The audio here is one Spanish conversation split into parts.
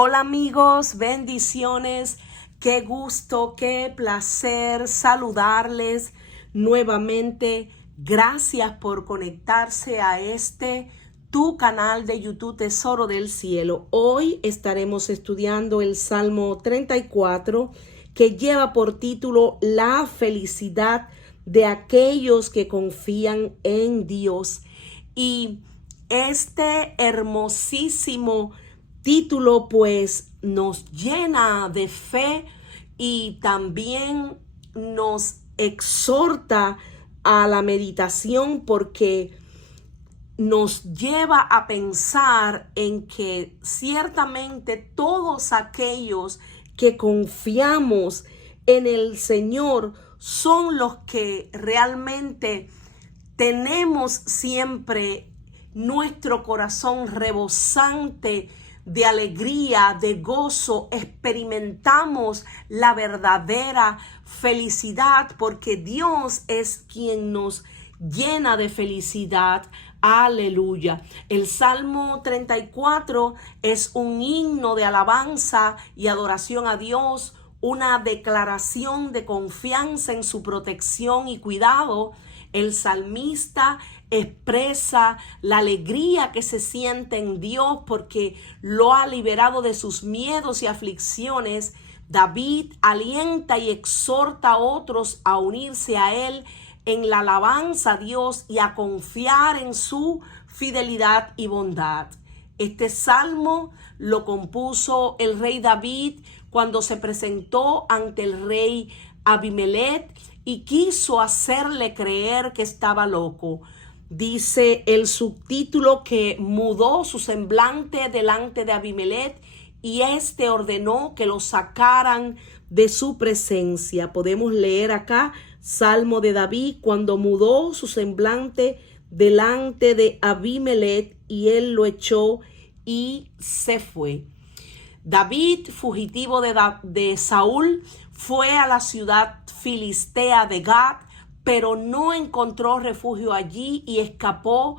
Hola amigos, bendiciones, qué gusto, qué placer saludarles nuevamente. Gracias por conectarse a tu canal de YouTube Tesoro del Cielo. Hoy estaremos estudiando el Salmo 34 que lleva por título La felicidad de aquellos que confían en Dios. Y este hermosísimo título pues nos llena de fe y también nos exhorta a la meditación porque nos lleva a pensar en que ciertamente todos aquellos que confiamos en el Señor son los que realmente tenemos siempre nuestro corazón rebosante de alegría, de gozo. Experimentamos la verdadera felicidad porque Dios es quien nos llena de felicidad. Aleluya. El Salmo 34 es un himno de alabanza y adoración a Dios, una declaración de confianza en su protección y cuidado. El salmista expresa la alegría que se siente en Dios porque lo ha liberado de sus miedos y aflicciones. David alienta y exhorta a otros a unirse a él en la alabanza a Dios y a confiar en su fidelidad y bondad. Este salmo lo compuso el rey David cuando se presentó ante el rey Abimelech y quiso hacerle creer que estaba loco. Dice el subtítulo que mudó su semblante delante de Abimelech y éste ordenó que lo sacaran de su presencia. Podemos leer acá Salmo de David cuando mudó su semblante delante de Abimelech y él lo echó y se fue. David, fugitivo de Saúl, fue a la ciudad filistea de Gat, pero no encontró refugio allí y escapó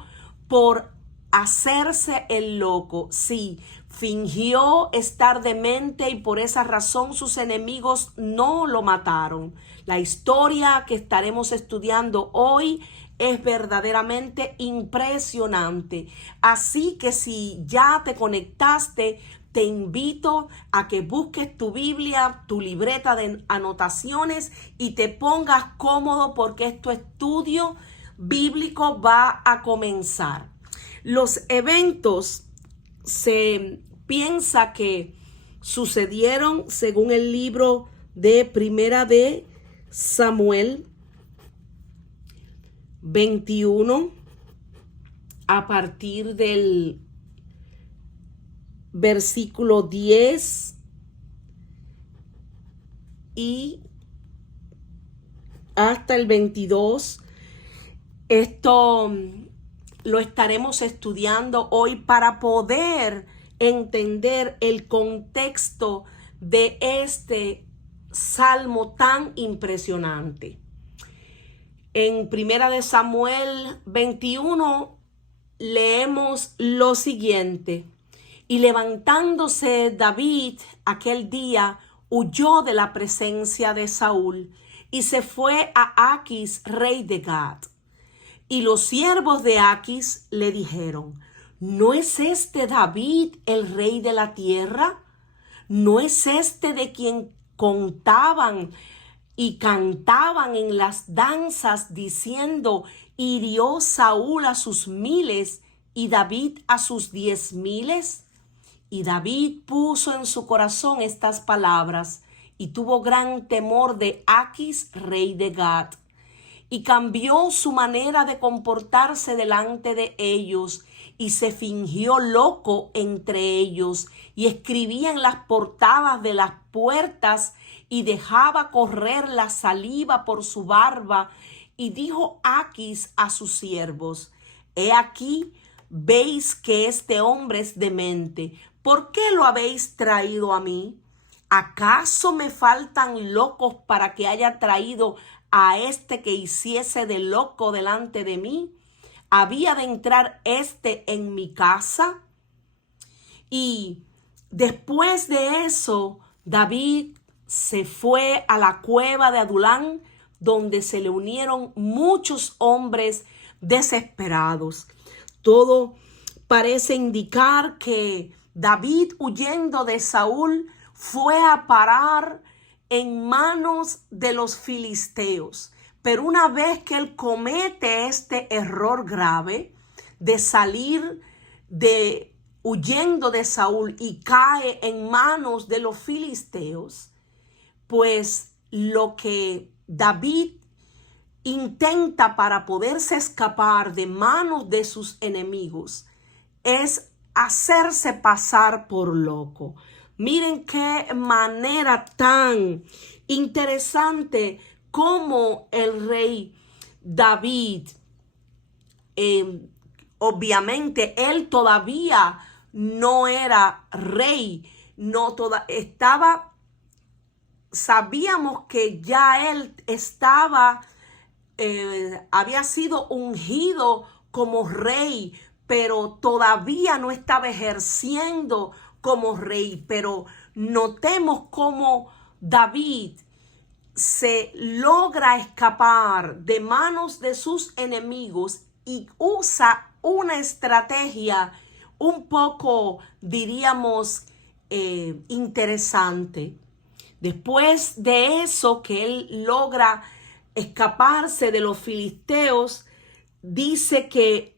por hacerse el loco. Sí, fingió estar demente y por esa razón sus enemigos no lo mataron. La historia que estaremos estudiando hoy es verdaderamente impresionante. Así que si ya te conectaste, te invito a que busques tu Biblia, tu libreta de anotaciones y te pongas cómodo porque tu estudio bíblico va a comenzar. Los eventos se piensa que sucedieron según el libro de Primera de Samuel 21 a partir del versículo 10 y hasta el 22. Esto lo estaremos estudiando hoy para poder entender el contexto de este salmo tan impresionante. En Primera de Samuel 21 leemos lo siguiente: y levantándose David aquel día, huyó de la presencia de Saúl y se fue a Aquis, rey de Gat. Y los siervos de Aquis le dijeron: ¿no es este David el rey de la tierra? ¿No es este de quien contaban y cantaban en las danzas diciendo: hirió Saúl a sus 1000 y David a sus 10,000? Y David puso en su corazón estas palabras y tuvo gran temor de Aquis, rey de Gat, y cambió su manera de comportarse delante de ellos y se fingió loco entre ellos y escribía en las portadas de las puertas y dejaba correr la saliva por su barba. Y dijo Aquis a sus siervos: he aquí, veis que este hombre es demente. ¿Por qué lo habéis traído a mí? ¿Acaso me faltan locos para que haya traído a este que hiciese de loco delante de mí? ¿Había de entrar este en mi casa? Y Después de eso, David se fue a la cueva de Adulán, donde se le unieron muchos hombres desesperados. Todo parece indicar que David, huyendo de Saúl, fue a parar en manos de los filisteos. Pero una vez que él comete este error grave de salir huyendo de Saúl y cae en manos de los filisteos, pues lo que David intenta para poderse escapar de manos de sus enemigos es hacerse pasar por loco. Miren qué manera tan interesante como el rey David, obviamente él todavía no era rey, sabíamos que ya él había sido ungido como rey, pero todavía no estaba ejerciendo como rey. Pero notemos cómo David se logra escapar de manos de sus enemigos y usa una estrategia un poco, diríamos, interesante. Después de eso, que él logra escaparse de los filisteos, dice que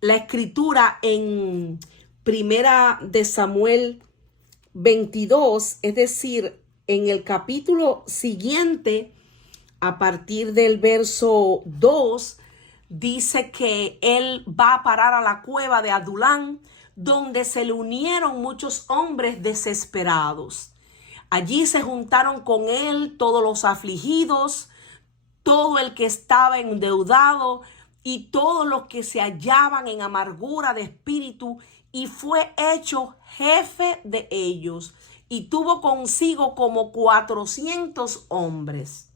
la escritura en Primera de Samuel 22, es decir, en el capítulo siguiente, a partir del verso 2, dice que él va a parar a la cueva de Adulán, donde se le unieron muchos hombres desesperados. Allí se juntaron con él todos los afligidos, todo el que estaba endeudado y todos los que se hallaban en amargura de espíritu, y fue hecho jefe de ellos, y tuvo consigo como 400 hombres.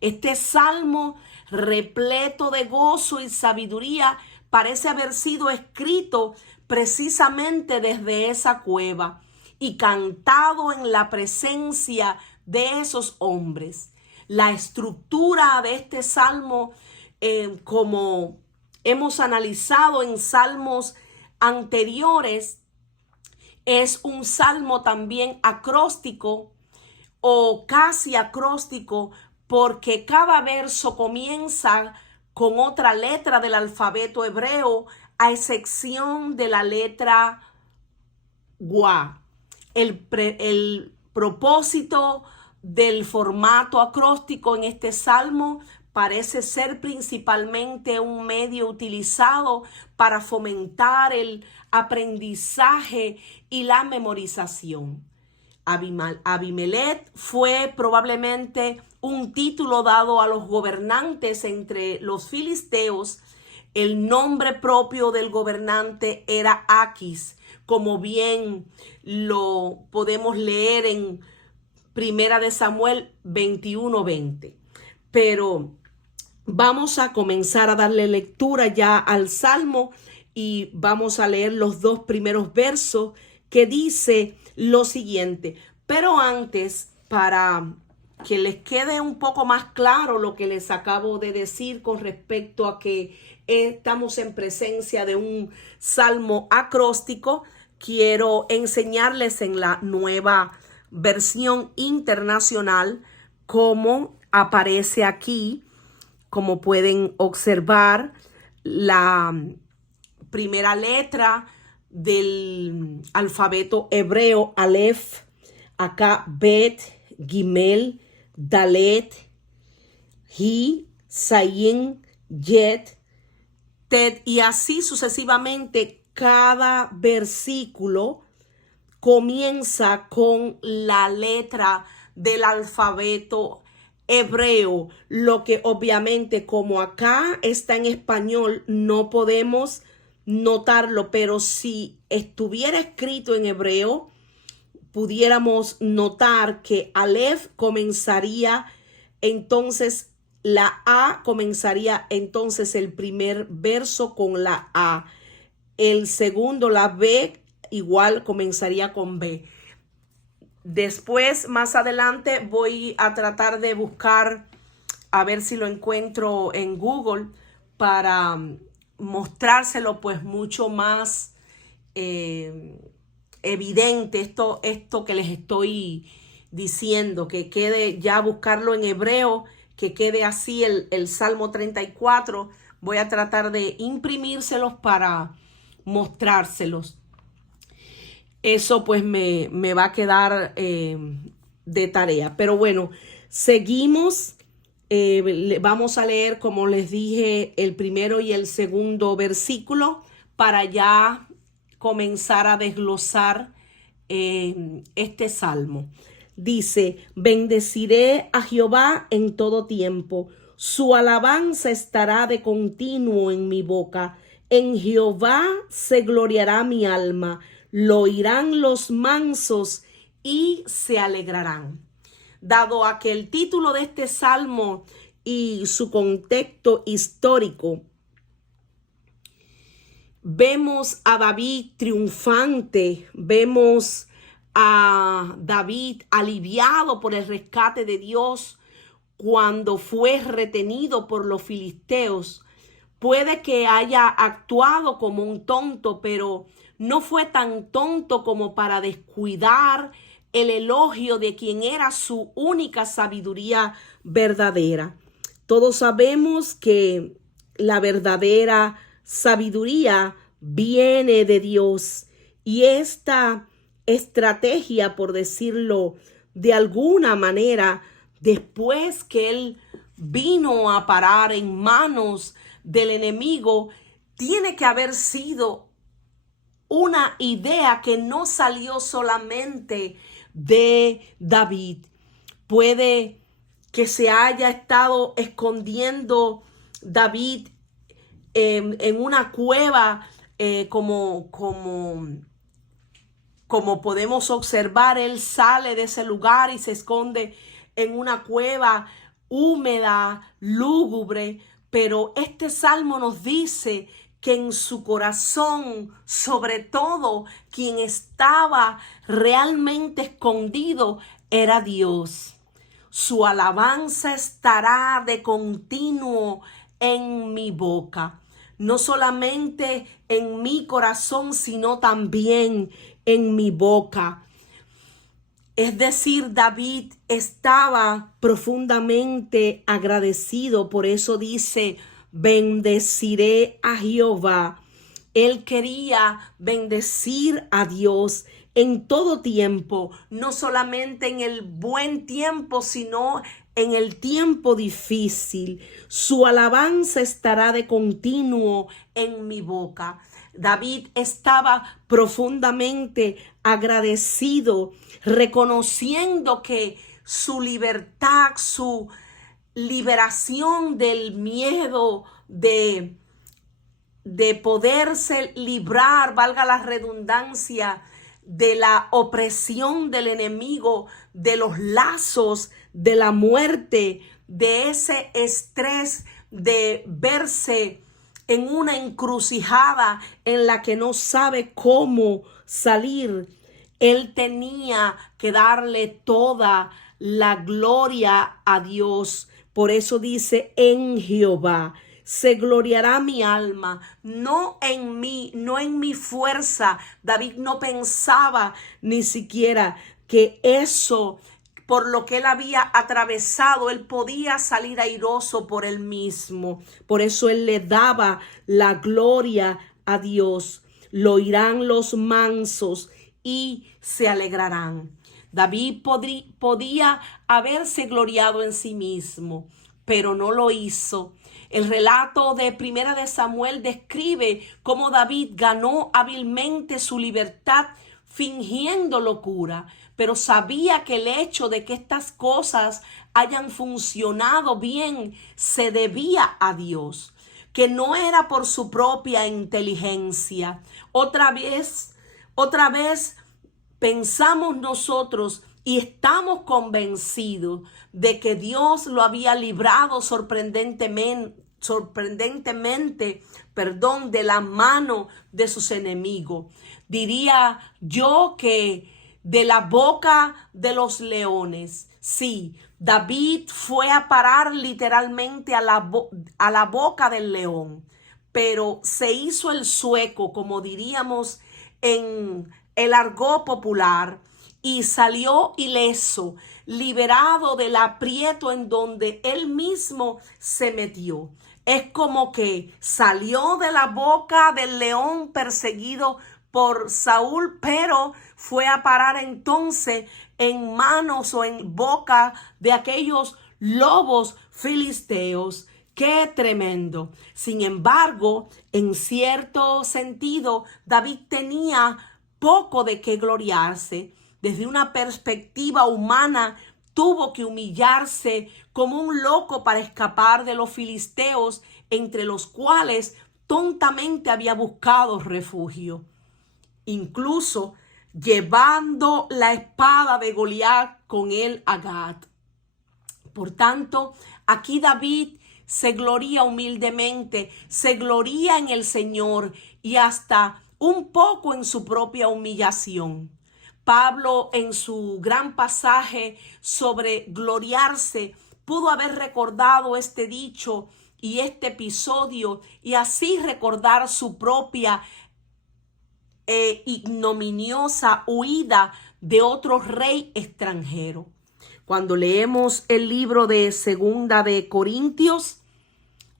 Este salmo, repleto de gozo y sabiduría, parece haber sido escrito precisamente desde esa cueva y cantado en la presencia de esos hombres. La estructura de este salmo, como hemos analizado en salmos anteriores, es un salmo también acróstico o casi acróstico, porque cada verso comienza con otra letra del alfabeto hebreo, a excepción de la letra Gua. El propósito del formato acróstico en este salmo parece ser principalmente un medio utilizado para fomentar el aprendizaje y la memorización. Abimelech fue probablemente un título dado a los gobernantes entre los filisteos. El nombre propio del gobernante era Aquis, como bien lo podemos leer en Primera de Samuel 21:20. Pero vamos a comenzar a darle lectura ya al Salmo y vamos a leer los dos primeros versos, que dice lo siguiente. Pero antes, para que les quede un poco más claro lo que les acabo de decir con respecto a que estamos en presencia de un salmo acróstico, quiero enseñarles en la nueva versión internacional cómo aparece aquí. Como pueden observar, la primera letra del alfabeto hebreo, Aleph, acá Bet, Gimel, Dalet, He, Zayin, Yet, Tet, y así sucesivamente. Cada versículo comienza con la letra del alfabeto hebreo, lo que obviamente, como acá está en español, no podemos notarlo, pero si estuviera escrito en hebreo, pudiéramos notar que Aleph comenzaría entonces, la A comenzaría entonces el primer verso con la A, el segundo la B igual comenzaría con B. Después, más adelante, voy a tratar de buscar, a ver si lo encuentro en Google para mostrárselo pues mucho más evidente esto que les estoy diciendo, que quede ya buscarlo en hebreo, que quede así el Salmo 34. Voy a tratar de imprimírselos para mostrárselos. Eso pues me va a quedar de tarea. Pero bueno, seguimos. Vamos a leer, como les dije, el primero y el segundo versículo para ya comenzar a desglosar este salmo. Dice: bendeciré a Jehová en todo tiempo. Su alabanza estará de continuo en mi boca. En Jehová se gloriará mi alma. Lo oirán los mansos y se alegrarán. Dado a que el título de este salmo y su contexto histórico, vemos a David triunfante, vemos a David aliviado por el rescate de Dios cuando fue retenido por los filisteos. Puede que haya actuado como un tonto, pero no fue tan tonto como para descuidar el elogio de quien era su única sabiduría verdadera. Todos sabemos que la verdadera sabiduría viene de Dios, y esta estrategia, por decirlo de alguna manera, después que él vino a parar en manos del enemigo, tiene que haber sido una idea que no salió solamente de David. Puede que se haya estado escondiendo David en una cueva, como podemos observar. Él sale de ese lugar y se esconde en una cueva húmeda, lúgubre, pero este salmo nos dice que en su corazón, sobre todo, quien estaba realmente escondido era Dios. Su alabanza estará de continuo en mi boca. No solamente en mi corazón, sino también en mi boca. Es decir, David estaba profundamente agradecido, por eso dice: bendeciré a Jehová. Él quería bendecir a Dios en todo tiempo, no solamente en el buen tiempo, sino en el tiempo difícil. Su alabanza estará de continuo en mi boca. David estaba profundamente agradecido, reconociendo que su libertad, su liberación del miedo, de poderse librar, valga la redundancia, de la opresión del enemigo, de los lazos de la muerte, de ese estrés de verse en una encrucijada en la que no sabe cómo salir. Él tenía que darle toda la gloria a Dios. Por eso dice: en Jehová se gloriará mi alma, no en mí, no en mi fuerza. David no pensaba ni siquiera que eso, por lo que él había atravesado, él podía salir airoso por él mismo. Por eso él le daba la gloria a Dios. Lo oirán los mansos y se alegrarán. David podía haberse gloriado en sí mismo, pero no lo hizo. El relato de Primera de Samuel describe cómo David ganó hábilmente su libertad fingiendo locura, pero sabía que el hecho de que estas cosas hayan funcionado bien se debía a Dios, que no era por su propia inteligencia. Otra vez pensamos nosotros y estamos convencidos de que Dios lo había librado sorprendentemente, de la mano de sus enemigos. diría yo que de la boca de los leones. Sí, David fue a parar literalmente a la boca del león, pero se hizo el sueco, como diríamos en el argot popular, y salió ileso, liberado del aprieto en donde él mismo se metió. Es como que salió de la boca del león perseguido por Saúl, pero fue a parar entonces en manos o en boca de aquellos lobos filisteos. ¡Qué tremendo! Sin embargo, en cierto sentido, David tenía poco de qué gloriarse. Desde una perspectiva humana, tuvo que humillarse como un loco para escapar de los filisteos, entre los cuales tontamente había buscado refugio. Incluso llevando la espada de Goliat con él a Gat. Por tanto, aquí David se gloría humildemente, se gloría en el Señor y hasta un poco en su propia humillación. Pablo, en su gran pasaje sobre gloriarse, pudo haber recordado este dicho y este episodio y así recordar su propia ignominiosa huida de otro rey extranjero. Cuando leemos el libro de Segunda de Corintios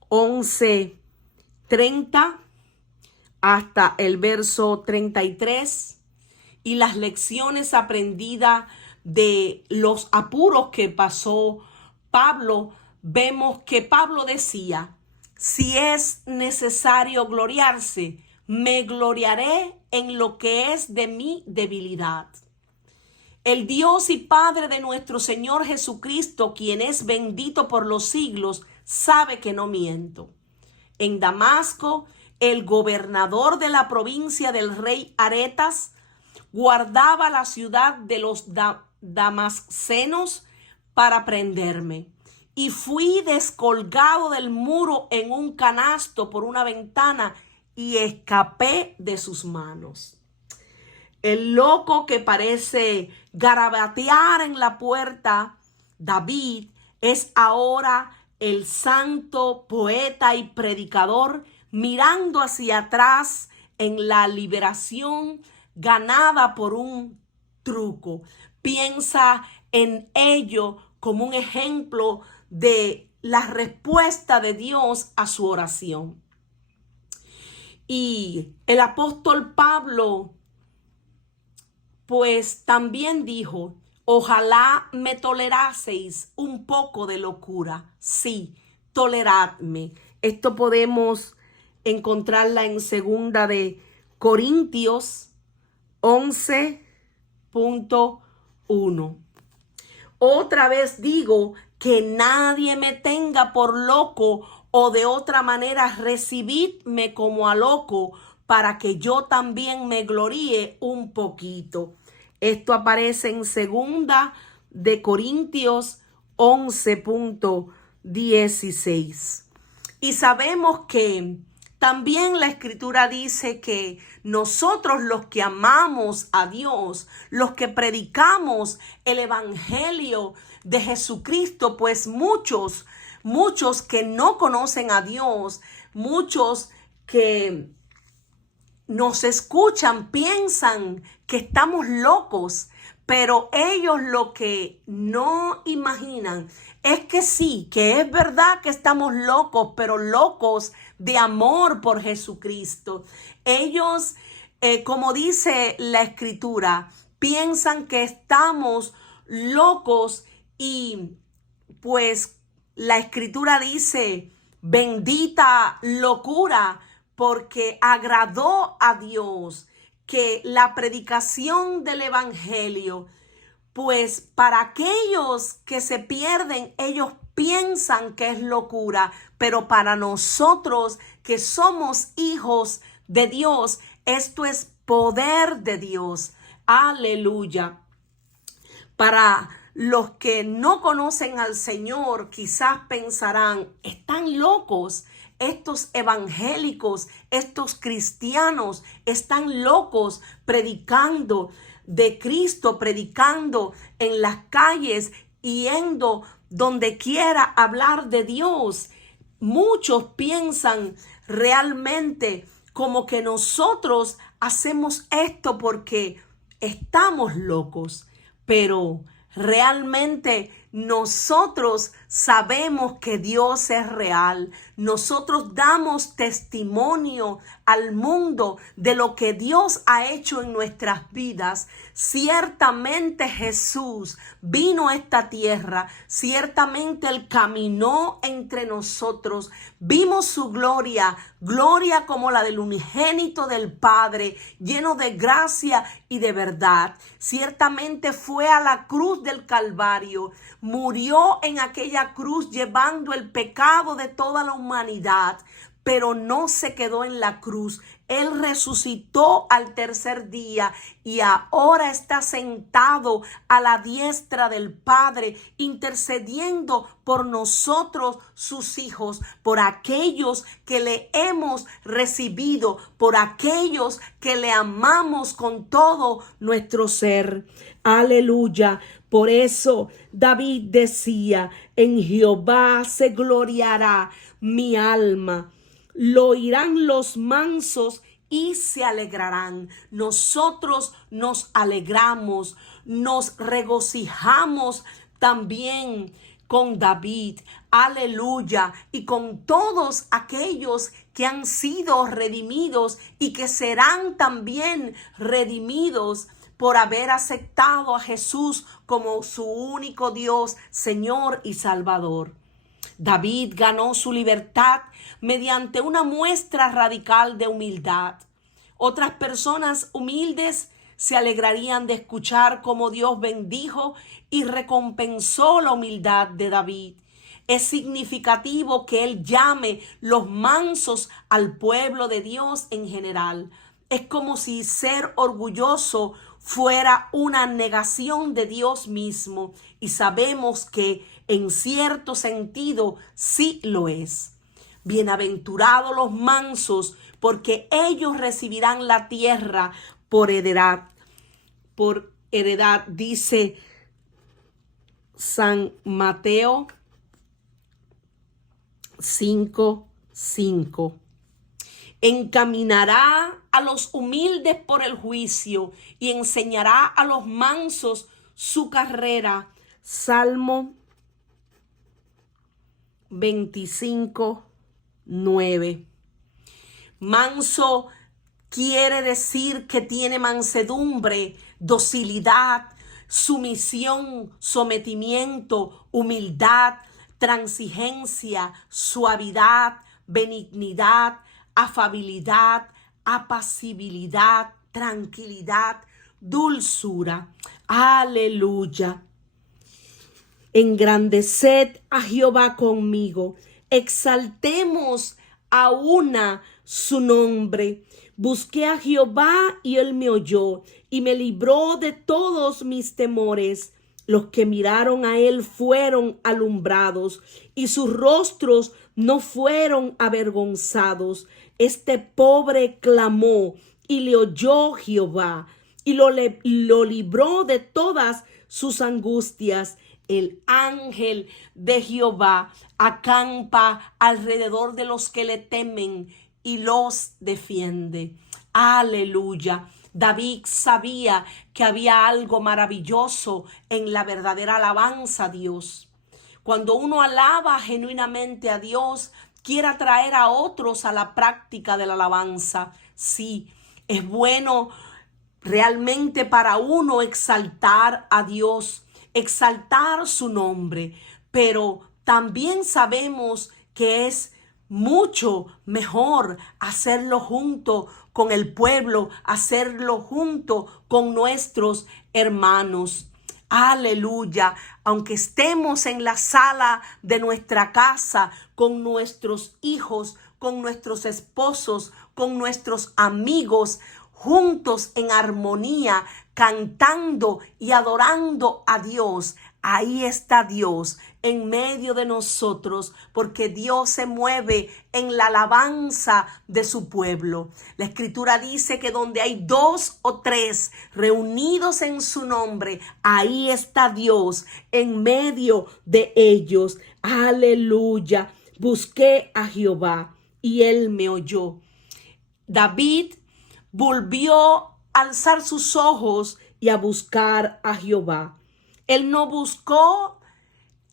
11:30 hasta el verso 33 y las lecciones aprendidas de los apuros que pasó Pablo, vemos que Pablo decía: si es necesario gloriarse, me gloriaré en lo que es de mi debilidad. El Dios y Padre de nuestro Señor Jesucristo, quien es bendito por los siglos, sabe que no miento. En Damasco, el gobernador de la provincia del rey Aretas guardaba la ciudad de los damascenos para prenderme. Y fui descolgado del muro en un canasto por una ventana y escapé de sus manos. El loco que parece garabatear en la puerta, David, es ahora el santo poeta y predicador mirando hacia atrás en la liberación ganada por un truco. Piensa en ello como un ejemplo de la respuesta de Dios a su oración. Y el apóstol Pablo pues también dijo: ojalá me toleraseis un poco de locura. Sí, toleradme. Esto podemos encontrarla en Segunda de Corintios 11:1. Otra vez digo que nadie me tenga por loco, o de otra manera recibidme como a loco, para que yo también me gloríe un poquito. Esto aparece en Segunda de Corintios 11:16. Y sabemos que también la Escritura dice que nosotros, los que amamos a Dios, los que predicamos el Evangelio de Jesucristo, pues muchos que no conocen a Dios, muchos que nos escuchan, piensan que estamos locos, pero ellos lo que no imaginan es que sí, que es verdad que estamos locos, pero locos de amor por Jesucristo. Ellos, como dice la Escritura, piensan que estamos locos y pues la Escritura dice: bendita locura, porque agradó a Dios que la predicación del Evangelio, pues para aquellos que se pierden, ellos piensan que es locura, pero para nosotros que somos hijos de Dios, esto es poder de Dios. Aleluya. Para los que no conocen al Señor, quizás pensarán: están locos. estos evangélicos, estos cristianos están locos predicando de Cristo, predicando en las calles, yendo donde quiera hablar de Dios. Muchos piensan realmente como que nosotros hacemos esto porque estamos locos, pero realmente nosotros sabemos que Dios es real. Nosotros damos testimonio al mundo de lo que Dios ha hecho en nuestras vidas. Ciertamente Jesús vino a esta tierra. Ciertamente Él caminó entre nosotros. Vimos su gloria, gloria como la del unigénito del Padre, lleno de gracia y de verdad. Ciertamente fue a la cruz del Calvario. Murió en aquella cruz llevando el pecado de toda la humanidad, pero no se quedó en la cruz. Él resucitó al tercer día y ahora está sentado a la diestra del Padre, intercediendo por nosotros, sus hijos, por aquellos que le hemos recibido, por aquellos que le amamos con todo nuestro ser. Aleluya. Por eso David decía: en Jehová se gloriará mi alma. Lo oirán los mansos y se alegrarán. Nosotros nos alegramos, nos regocijamos también con David, aleluya, y con todos aquellos que han sido redimidos y que serán también redimidos por haber aceptado a Jesús como su único Dios, Señor y Salvador. David ganó su libertad mediante una muestra radical de humildad. Otras personas humildes se alegrarían de escuchar cómo Dios bendijo y recompensó la humildad de David. Es significativo que él llame los mansos al pueblo de Dios en general. Es como si ser orgulloso fuera una negación de Dios mismo, y sabemos que en cierto sentido sí lo es. Bienaventurados los mansos, porque ellos recibirán la tierra por heredad. Por heredad, dice San Mateo 5:5. Encaminará a los humildes por el juicio y enseñará a los mansos su carrera. Salmo 25:9. Manso quiere decir que tiene mansedumbre, docilidad, sumisión, sometimiento, humildad, transigencia, suavidad, benignidad, afabilidad, apacibilidad, tranquilidad, dulzura. Aleluya. Engrandeced a Jehová conmigo, exaltemos a una su nombre. Busqué a Jehová y él me oyó y me libró de todos mis temores. Los que miraron a él fueron alumbrados y sus rostros no fueron avergonzados. Este pobre clamó y le oyó Jehová y lo libró de todas sus angustias. El ángel de Jehová acampa alrededor de los que le temen y los defiende. Aleluya. David sabía que había algo maravilloso en la verdadera alabanza a Dios. Cuando uno alaba genuinamente a Dios, quiere atraer a otros a la práctica de la alabanza. Sí, es bueno realmente para uno exaltar a Dios, exaltar su nombre, pero también sabemos que es mucho mejor hacerlo junto con el pueblo, hacerlo junto con nuestros hermanos. Aleluya. Aunque estemos en la sala de nuestra casa con nuestros hijos, con nuestros esposos, con nuestros amigos, juntos en armonía, cantando y adorando a Dios. Ahí está Dios en medio de nosotros, porque Dios se mueve en la alabanza de su pueblo. La Escritura dice que donde hay 2 o 3 reunidos en su nombre, ahí está Dios en medio de ellos. Aleluya. Busqué a Jehová y él me oyó. David volvió a alzar sus ojos y a buscar a Jehová. Él no buscó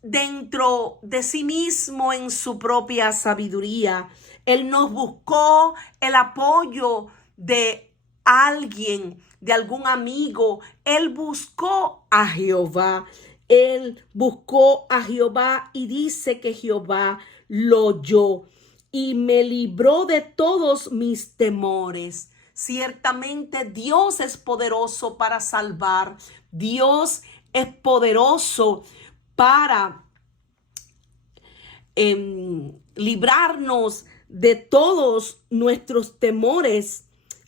dentro de sí mismo en su propia sabiduría. Él no buscó el apoyo de alguien, de algún amigo. Él buscó a Jehová. Él buscó a Jehová y dice que Jehová lo oyó y me libró de todos mis temores. Ciertamente Dios es poderoso para salvar. Dios es poderoso para librarnos de todos nuestros temores.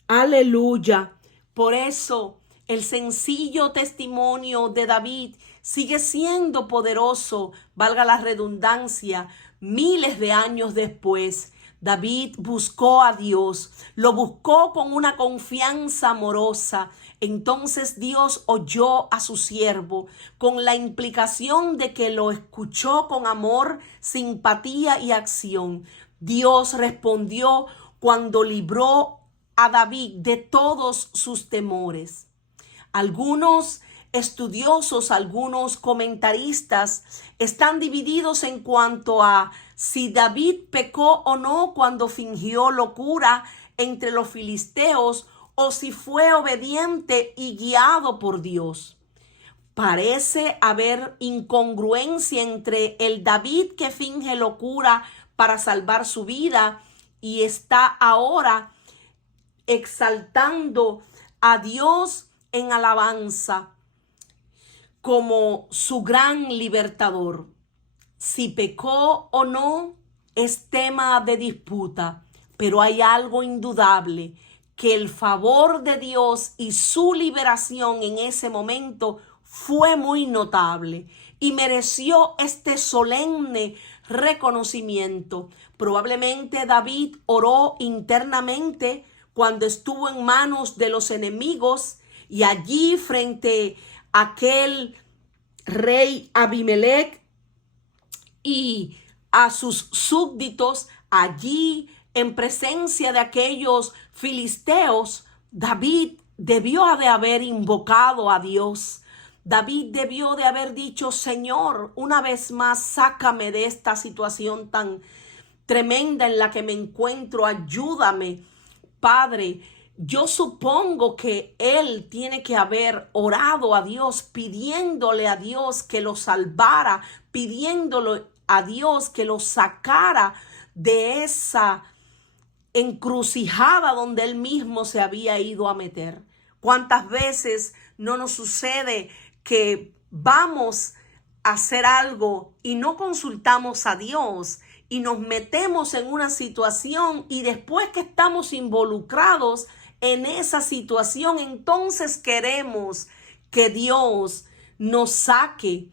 Aleluya. Por eso el sencillo testimonio de David sigue siendo poderoso, valga la redundancia, miles de años después. David buscó a Dios, lo buscó con una confianza amorosa. Entonces Dios oyó a su siervo con la implicación de que lo escuchó con amor, simpatía y acción. Dios respondió cuando libró a David de todos sus temores. Algunos estudiosos, algunos comentaristas están divididos en cuanto a si David pecó o no cuando fingió locura entre los filisteos o si fue obediente y guiado por Dios. Parece haber incongruencia entre el David que finge locura para salvar su vida y está ahora exaltando a Dios en alabanza como su gran libertador. Si pecó o no es tema de disputa, pero hay algo indudable, que el favor de Dios y su liberación en ese momento fue muy notable y mereció este solemne reconocimiento. Probablemente David oró internamente cuando estuvo en manos de los enemigos y allí frente a aquel rey Abimelech y a sus súbditos, allí en presencia de aquellos filisteos, David debió de haber invocado a Dios. David debió de haber dicho: Señor, una vez más, sácame de esta situación tan tremenda en la que me encuentro, ayúdame, Padre. Yo supongo que él tiene que haber orado a Dios, pidiéndole a Dios que lo salvara, pidiéndole a Dios que lo sacara de esa encrucijada donde él mismo se había ido a meter. ¿Cuántas veces no nos sucede que vamos a hacer algo y no consultamos a Dios y nos metemos en una situación y después que estamos involucrados en esa situación, entonces queremos que Dios nos saque?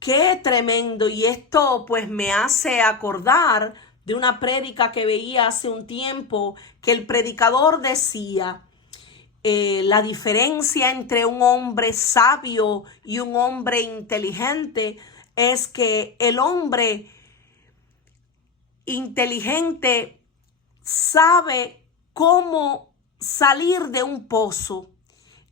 Qué tremendo. Y esto pues me hace acordar de una prédica que veía hace un tiempo, que el predicador decía la diferencia entre un hombre sabio y un hombre inteligente es que el hombre inteligente sabe cómo salir de un pozo.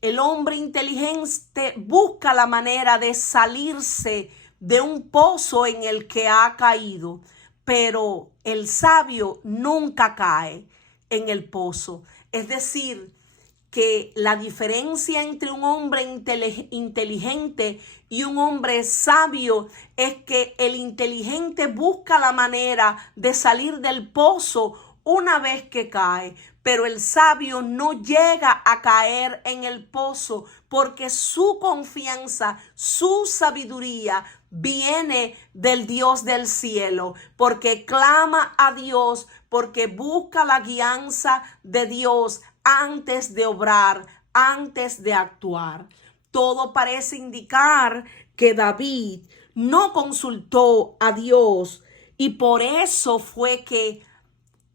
El hombre inteligente busca la manera de salirse de un pozo en el que ha caído, pero el sabio nunca cae en el pozo. Es decir, que la diferencia entre un hombre inteligente y un hombre sabio es que el inteligente busca la manera de salir del pozo una vez que cae, pero el sabio no llega a caer en el pozo porque su confianza, su sabiduría viene del Dios del cielo, porque clama a Dios, porque busca la guianza de Dios antes de obrar, antes de actuar. todo parece indicar que David no consultó a Dios y por eso fue que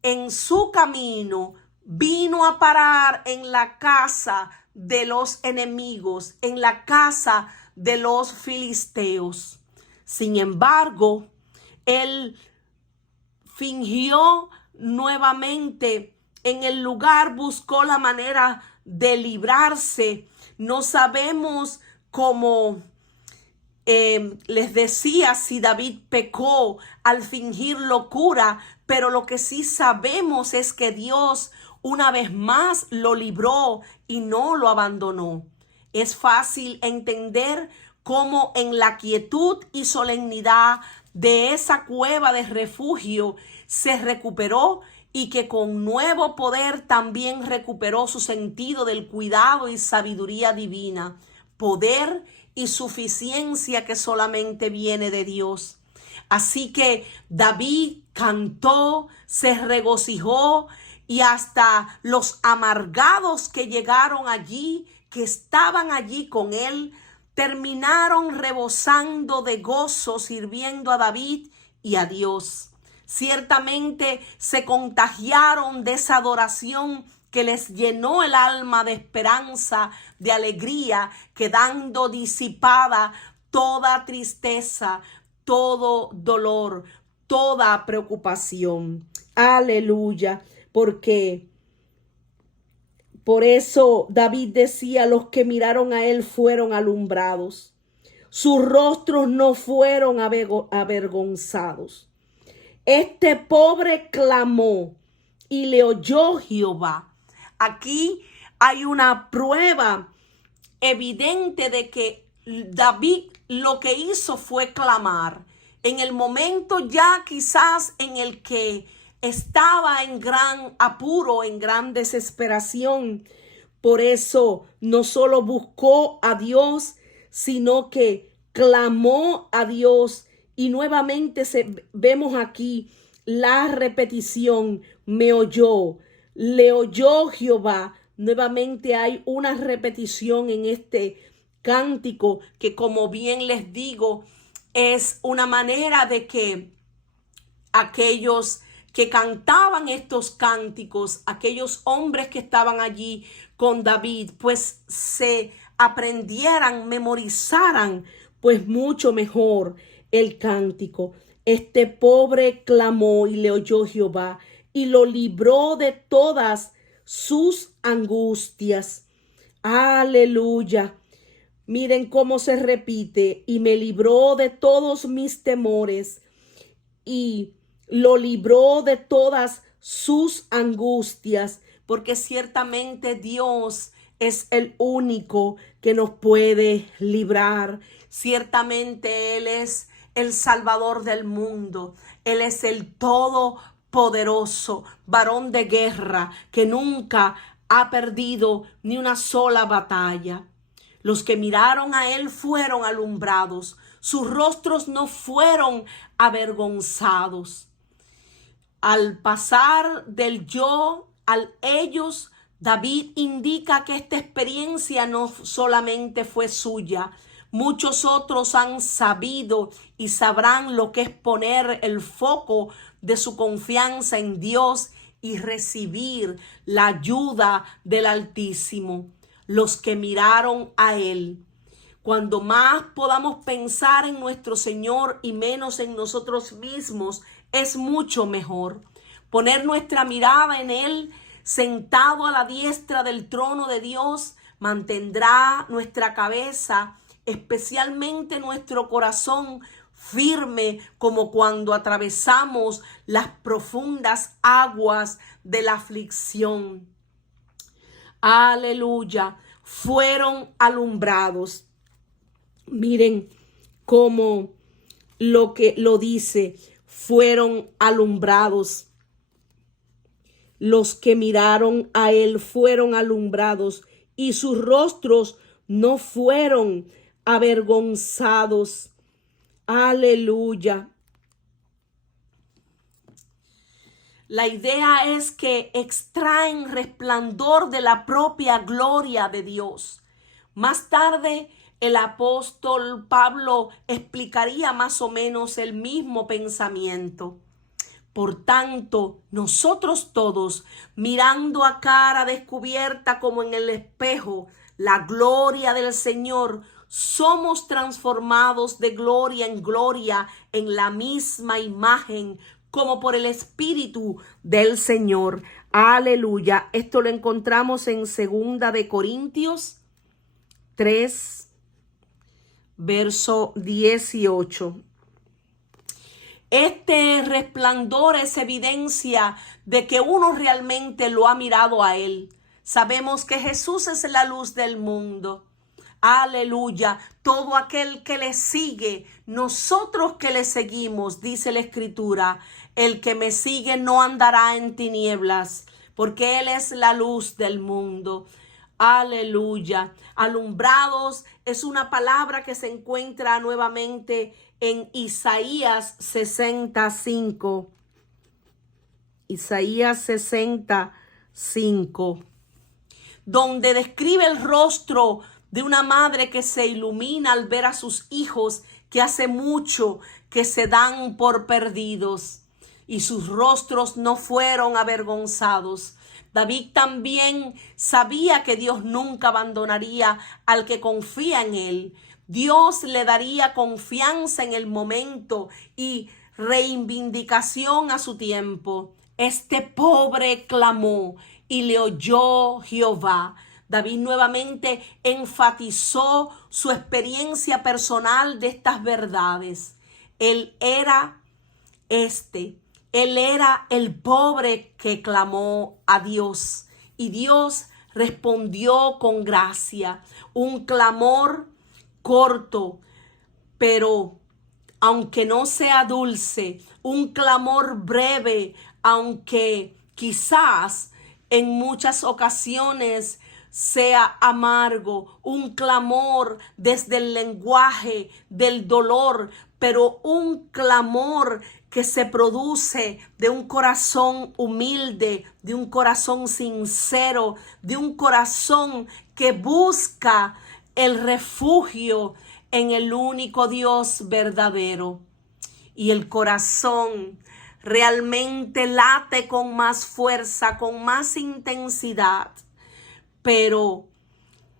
en su camino vino a parar en la casa de los enemigos, en la casa de los filisteos. Sin embargo, él fingió nuevamente en el lugar, buscó la manera de librarse. No sabemos cómo les decía si David pecó al fingir locura, pero lo que sí sabemos es que Dios una vez más lo libró y no lo abandonó. Es fácil entender cómo en la quietud y solemnidad de esa cueva de refugio se recuperó y que con nuevo poder también recuperó su sentido del cuidado y sabiduría divina, poder y suficiencia que solamente viene de Dios. Así que David cantó, se regocijó y hasta los amargados que llegaron allí, que estaban allí con él, terminaron rebosando de gozo sirviendo a David y a Dios. Ciertamente se contagiaron de esa adoración que les llenó el alma de esperanza, de alegría, quedando disipada toda tristeza, todo dolor, toda preocupación. Aleluya, porque por eso David decía, los que miraron a él fueron alumbrados. Sus rostros no fueron avergonzados. Este pobre clamó y le oyó Jehová. Aquí hay una prueba evidente de que David lo que hizo fue clamar. En el momento ya quizás en el que estaba en gran apuro, en gran desesperación. Por eso no solo buscó a Dios, sino que clamó a Dios. Y nuevamente vemos aquí la repetición, me oyó, le oyó Jehová. Nuevamente hay una repetición en este cántico que, como bien les digo, es una manera de que aquellos que cantaban estos cánticos, aquellos hombres que estaban allí con David, pues se aprendieran, memorizaran, pues mucho mejor el cántico. Este pobre clamó y le oyó Jehová y lo libró de todas sus angustias. Aleluya. Miren cómo se repite, y me libró de todos mis temores y lo libró de todas sus angustias, porque ciertamente Dios es el único que nos puede librar. Ciertamente Él es el Salvador del mundo. Él es el todopoderoso, varón de guerra, que nunca ha perdido ni una sola batalla. Los que miraron a él fueron alumbrados, sus rostros no fueron avergonzados. Al pasar del yo al ellos, David indica que esta experiencia no solamente fue suya. Muchos otros han sabido y sabrán lo que es poner el foco de su confianza en Dios y recibir la ayuda del Altísimo. Los que miraron a Él. Cuando más podamos pensar en nuestro Señor y menos en nosotros mismos, es mucho mejor. Poner nuestra mirada en Él, sentado a la diestra del trono de Dios, mantendrá nuestra cabeza, especialmente nuestro corazón, firme como cuando atravesamos las profundas aguas de la aflicción. Aleluya, fueron alumbrados. Miren cómo lo dice, fueron alumbrados. Los que miraron a él fueron alumbrados y sus rostros no fueron avergonzados. Aleluya. La idea es que extraen resplandor de la propia gloria de Dios. Más tarde, el apóstol Pablo explicaría más o menos el mismo pensamiento. Por tanto, nosotros todos, mirando a cara descubierta como en el espejo la gloria del Señor, somos transformados de gloria en gloria en la misma imagen, como por el Espíritu del Señor. Aleluya. Esto lo encontramos en 2 Corintios 3, verso 18. Este resplandor es evidencia de que uno realmente lo ha mirado a Él. Sabemos que Jesús es la luz del mundo. Aleluya. Todo aquel que le sigue, nosotros que le seguimos, dice la Escritura, el que me sigue no andará en tinieblas, porque Él es la luz del mundo. Aleluya. Alumbrados es una palabra que se encuentra nuevamente en Isaías 65. Isaías 65, donde describe el rostro de una madre que se ilumina al ver a sus hijos que hace mucho que se dan por perdidos y sus rostros no fueron avergonzados. David también sabía que Dios nunca abandonaría al que confía en Él. Dios le daría confianza en el momento y reivindicación a su tiempo. Este pobre clamó y le oyó Jehová. David nuevamente enfatizó su experiencia personal de estas verdades. Él era el pobre que clamó a Dios y Dios respondió con gracia. Un clamor corto, pero aunque no sea dulce, un clamor breve, aunque quizás en muchas ocasiones sea amargo, un clamor desde el lenguaje del dolor, pero un clamor que se produce de un corazón humilde, de un corazón sincero, de un corazón que busca el refugio en el único Dios verdadero. Y el corazón realmente late con más fuerza, con más intensidad, pero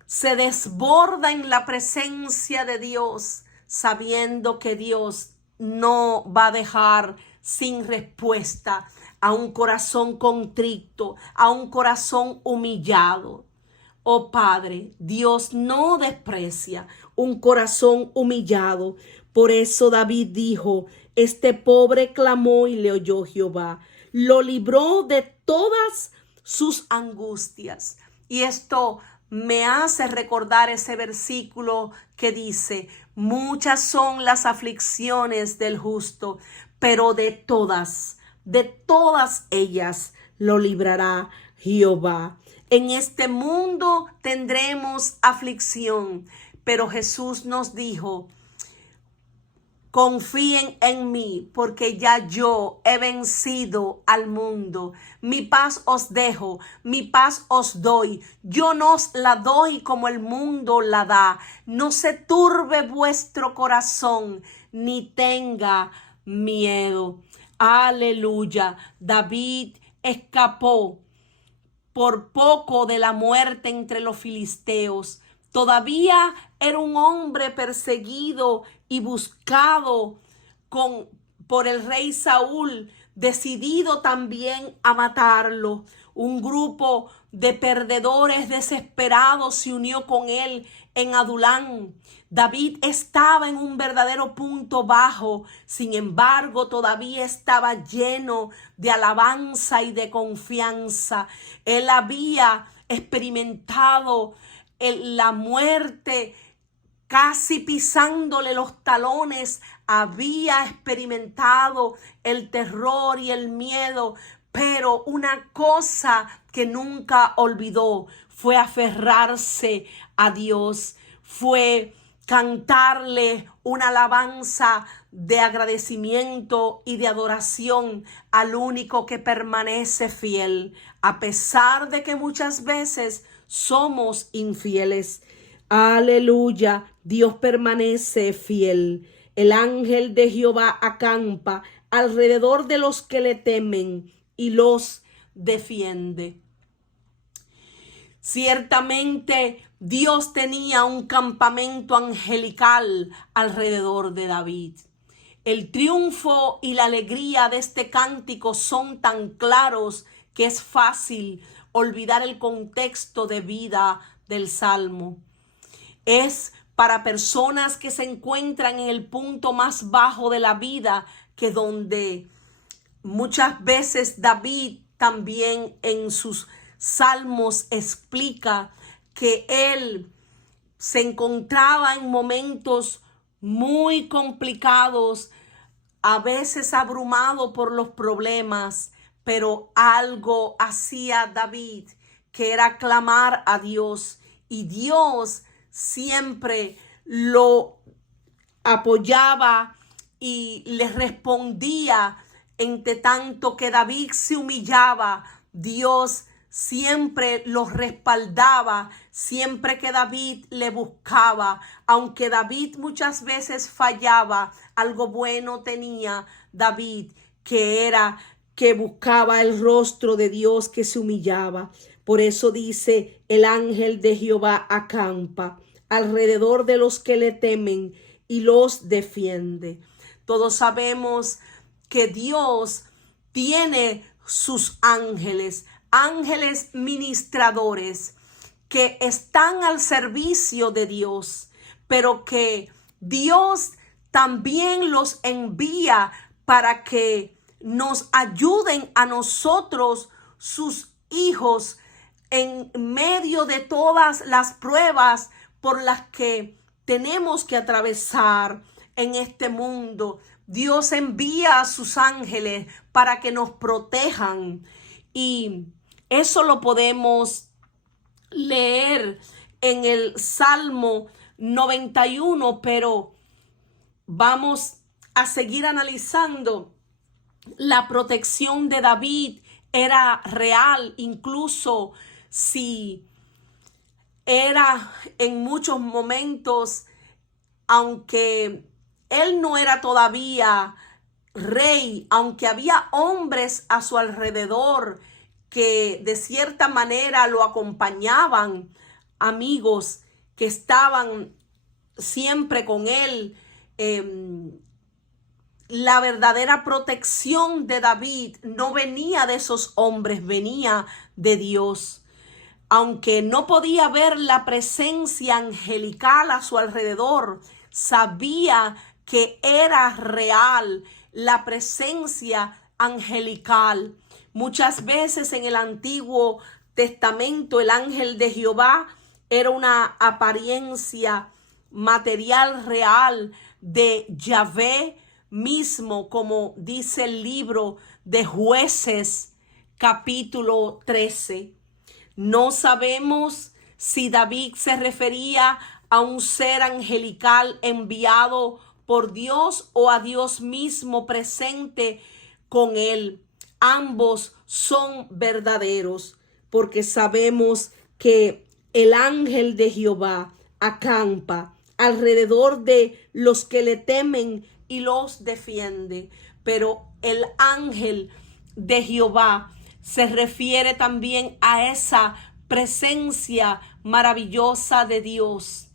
se desborda en la presencia de Dios, sabiendo que Dios no va a dejar sin respuesta a un corazón contrito, a un corazón humillado. Oh Padre, Dios no desprecia un corazón humillado. Por eso David dijo, este pobre clamó y le oyó Jehová. Lo libró de todas sus angustias. Y esto me hace recordar ese versículo que dice, muchas son las aflicciones del justo, pero de todas ellas lo librará Jehová. En este mundo tendremos aflicción, pero Jesús nos dijo, confíen en mí, porque ya yo he vencido al mundo. Mi paz os dejo, mi paz os doy. Yo no os la doy como el mundo la da. No se turbe vuestro corazón, ni tenga miedo. Aleluya. David escapó por poco de la muerte entre los filisteos. Todavía era un hombre perseguido y buscado por el rey Saúl, decidido también a matarlo. Un grupo de perdedores desesperados se unió con él en Adulán. David estaba en un verdadero punto bajo, sin embargo, todavía estaba lleno de alabanza y de confianza. Él había experimentado la muerte casi pisándole los talones, había experimentado el terror y el miedo, pero una cosa que nunca olvidó fue aferrarse a Dios, fue cantarle una alabanza de agradecimiento y de adoración al único que permanece fiel, a pesar de que muchas veces somos infieles. Aleluya, Dios permanece fiel. El ángel de Jehová acampa alrededor de los que le temen y los defiende. Ciertamente Dios tenía un campamento angelical alrededor de David. El triunfo y la alegría de este cántico son tan claros que es fácil olvidar el contexto de vida del salmo. Es para personas que se encuentran en el punto más bajo de la vida, que donde muchas veces David también en sus salmos explica que él se encontraba en momentos muy complicados, a veces abrumado por los problemas, pero algo hacía David, que era clamar a Dios, y Dios siempre lo apoyaba y le respondía. Entre tanto que David se humillaba, Dios siempre lo respaldaba, siempre que David le buscaba. Aunque David muchas veces fallaba, algo bueno tenía David, que era que buscaba el rostro de Dios, que se humillaba. Por eso dice, el ángel de Jehová acampa alrededor de los que le temen y los defiende. Todos sabemos que Dios tiene sus ángeles, ángeles ministradores que están al servicio de Dios, pero que Dios también los envía para que nos ayuden a nosotros, sus hijos, en medio de todas las pruebas por las que tenemos que atravesar en este mundo. Dios envía a sus ángeles para que nos protejan, y eso lo podemos leer en el Salmo 91, pero vamos a seguir analizando. La protección de David era real, incluso si era en muchos momentos, aunque él no era todavía rey, aunque había hombres a su alrededor que de cierta manera lo acompañaban, amigos que estaban siempre con él. La verdadera protección de David no venía de esos hombres, venía de Dios. Aunque no podía ver la presencia angelical a su alrededor, sabía que era real la presencia angelical. Muchas veces en el Antiguo Testamento el ángel de Jehová era una apariencia material real de Yahvé mismo, como dice el libro de Jueces capítulo 13. No sabemos si David se refería a un ser angelical enviado por Dios o a Dios mismo presente con él. Ambos son verdaderos, porque sabemos que el ángel de Jehová acampa alrededor de los que le temen y los defiende. Pero el ángel de Jehová se refiere también a esa presencia maravillosa de Dios.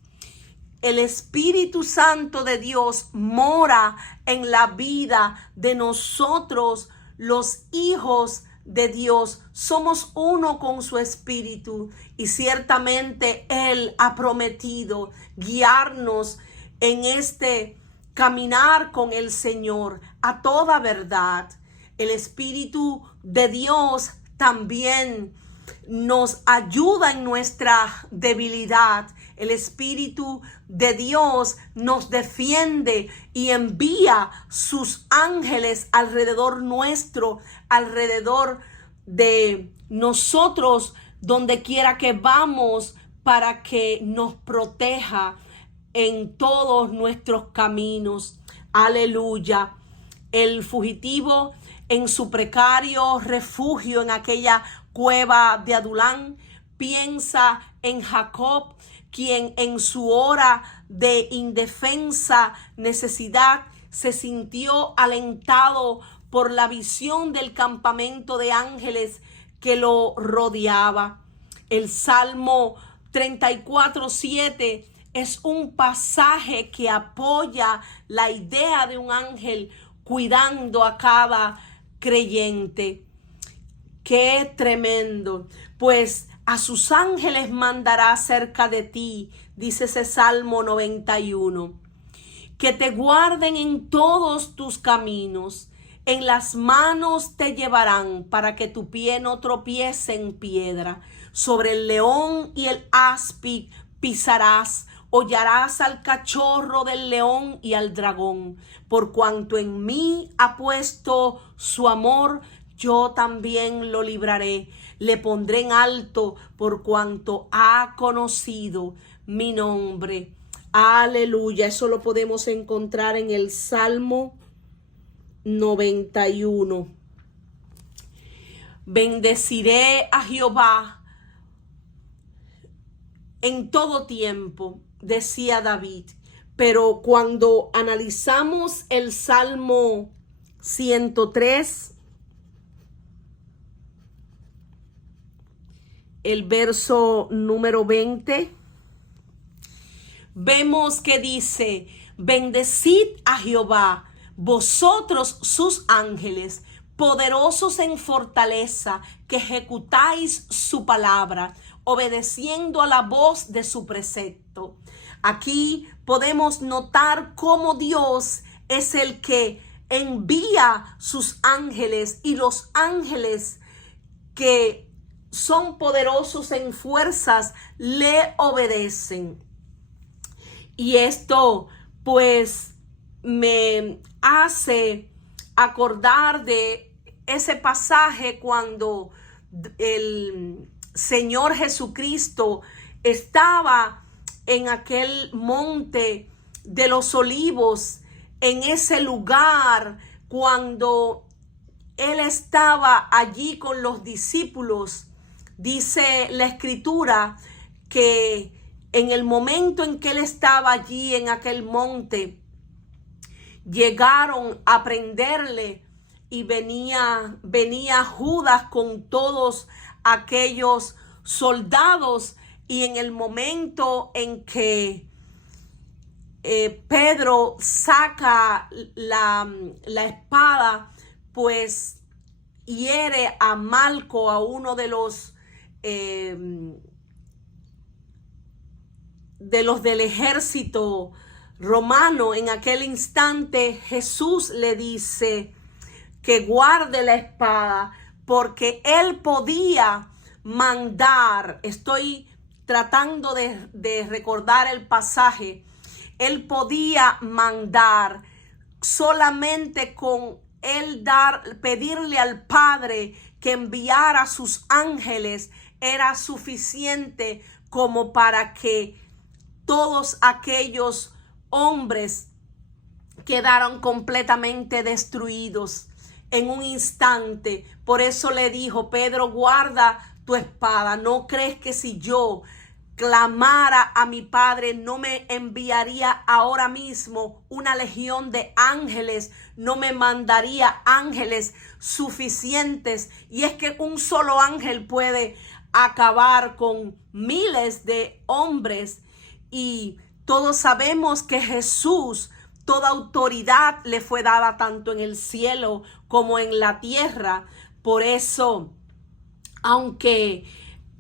El Espíritu Santo de Dios mora en la vida de nosotros, los hijos de Dios. Somos uno con su Espíritu, y ciertamente Él ha prometido guiarnos en este caminar con el Señor a toda verdad. El Espíritu de Dios también nos ayuda en nuestra debilidad. El Espíritu de Dios nos defiende y envía sus ángeles alrededor nuestro, alrededor de nosotros, donde quiera que vamos, para que nos proteja en todos nuestros caminos. Aleluya. El fugitivo en su precario refugio en aquella cueva de Adulán piensa en Jacob, quien en su hora de indefensa necesidad se sintió alentado por la visión del campamento de ángeles que lo rodeaba. El Salmo 34:7 es un pasaje que apoya la idea de un ángel cuidando a cada creyente. ¡Qué tremendo! Pues a sus ángeles mandará cerca de ti, dice ese Salmo 91, que te guarden en todos tus caminos. En las manos te llevarán para que tu pie no tropiece en piedra. Sobre el león y el áspid pisarás, hollarás al cachorro del león y al dragón. Por cuanto en mí ha puesto su amor, yo también lo libraré. Le pondré en alto por cuanto ha conocido mi nombre. Aleluya. Eso lo podemos encontrar en el Salmo 91. Bendeciré a Jehová en todo tiempo, decía David. Pero cuando analizamos el Salmo 103, el verso número 20, vemos que dice: bendecid a Jehová, vosotros sus ángeles, poderosos en fortaleza, que ejecutáis su palabra, obedeciendo a la voz de su precepto. Aquí podemos notar cómo Dios es el que envía sus ángeles, y los ángeles que son poderosos en fuerzas le obedecen. Y esto pues me hace acordar de ese pasaje cuando el Señor Jesucristo estaba en aquel monte de los olivos, en ese lugar, cuando Él estaba allí con los discípulos. Dice la Escritura que en el momento en que Él estaba allí en aquel monte, llegaron a prenderle, y venía Judas con todos aquellos soldados, y en el momento en que Pedro saca la espada, pues hiere a Malco, a uno de los del ejército romano. En aquel instante Jesús le dice que guarde la espada, porque él podía mandar. Estoy tratando de recordar el pasaje. Él podía mandar solamente con él pedirle al Padre que enviara sus ángeles, era suficiente como para que todos aquellos hombres quedaron completamente destruidos en un instante. Por eso le dijo: Pedro, guarda tu espada. ¿No crees que si yo clamara a mi Padre, no me enviaría ahora mismo una legión de ángeles? No me mandaría ángeles suficientes. Y es que un solo ángel puede acabar con miles de hombres. Y todos sabemos que Jesús, toda autoridad le fue dada tanto en el cielo como en la tierra. Por eso, aunque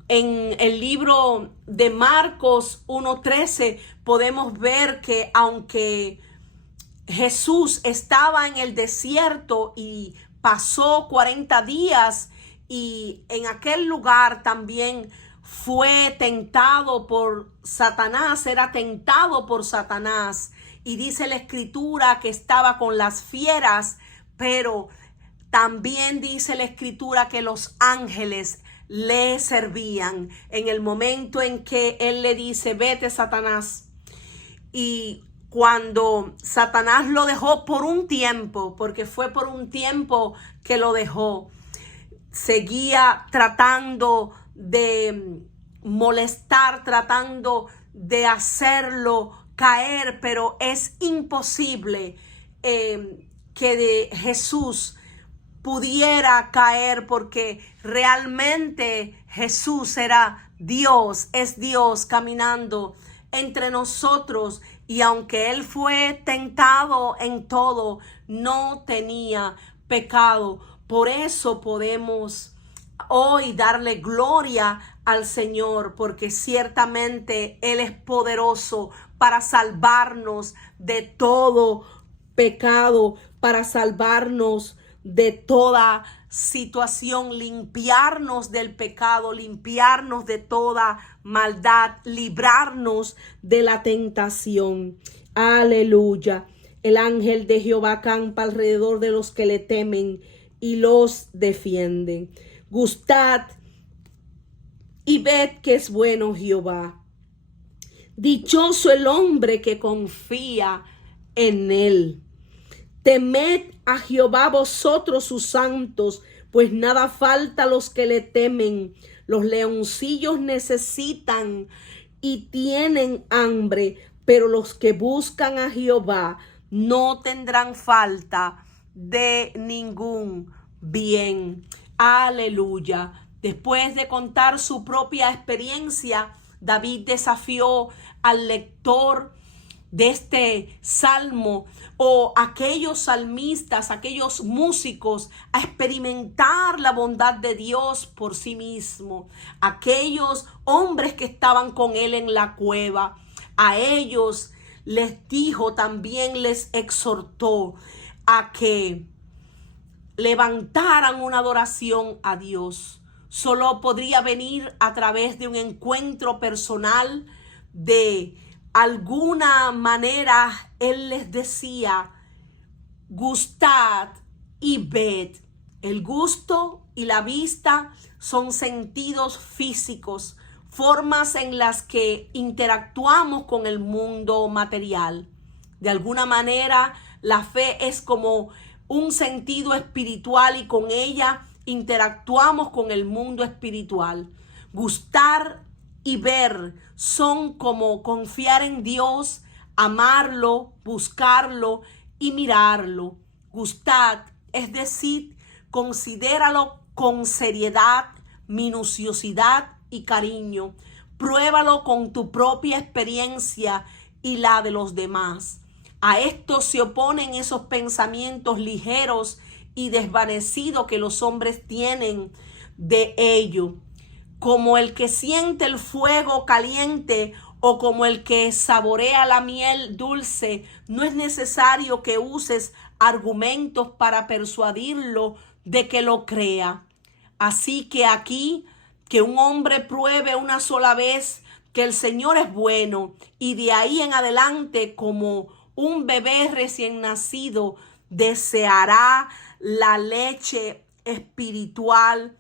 en el libro de Marcos 1:13 podemos ver que aunque Jesús estaba en el desierto y pasó 40 días, y en aquel lugar también fue tentado por Satanás, era tentado por Satanás, y dice la Escritura que estaba con las fieras, pero también dice la Escritura que los ángeles le servían en el momento en que él le dice: vete, Satanás. Y cuando Satanás lo dejó por un tiempo, porque fue por un tiempo que lo dejó, seguía tratando de molestar, tratando de hacerlo caer, pero es imposible que Jesús pudiera caer, porque realmente Jesús era Dios, es Dios caminando entre nosotros, y aunque Él fue tentado en todo, no tenía pecado. Por eso podemos hoy darle gloria al Señor, porque ciertamente Él es poderoso para salvarnos de todo pecado, para salvarnos de toda situación, limpiarnos del pecado, limpiarnos de toda maldad, librarnos de la tentación. Aleluya. El ángel de Jehová acampa alrededor de los que le temen y los defiende. Gustad y ved que es bueno Jehová. Dichoso el hombre que confía en él. Temed a Jehová vosotros sus santos, pues nada falta a los que le temen. Los leoncillos necesitan y tienen hambre, pero los que buscan a Jehová no tendrán falta de ningún bien. Aleluya. Después de contar su propia experiencia, David desafió al lector de este salmo, o aquellos salmistas, aquellos músicos, a experimentar la bondad de Dios por sí mismo. Aquellos hombres que estaban con él en la cueva, a ellos les dijo, también les exhortó a que levantaran una adoración a Dios. Solo podría venir a través de un encuentro personal. De alguna manera Él les decía, gustad y ved. El gusto y la vista son sentidos físicos, formas en las que interactuamos con el mundo material. De alguna manera, la fe es como un sentido espiritual, y con ella interactuamos con el mundo espiritual. Gustar y ver son como confiar en Dios, amarlo, buscarlo y mirarlo. Gustad, es decir, considéralo con seriedad, minuciosidad y cariño. Pruébalo con tu propia experiencia y la de los demás. A esto se oponen esos pensamientos ligeros y desvanecidos que los hombres tienen de ello, como el que siente el fuego caliente o como el que saborea la miel dulce. No es necesario que uses argumentos para persuadirlo de que lo crea. Así que aquí, que un hombre pruebe una sola vez que el Señor es bueno, y de ahí en adelante, como un bebé recién nacido, deseará la leche espiritual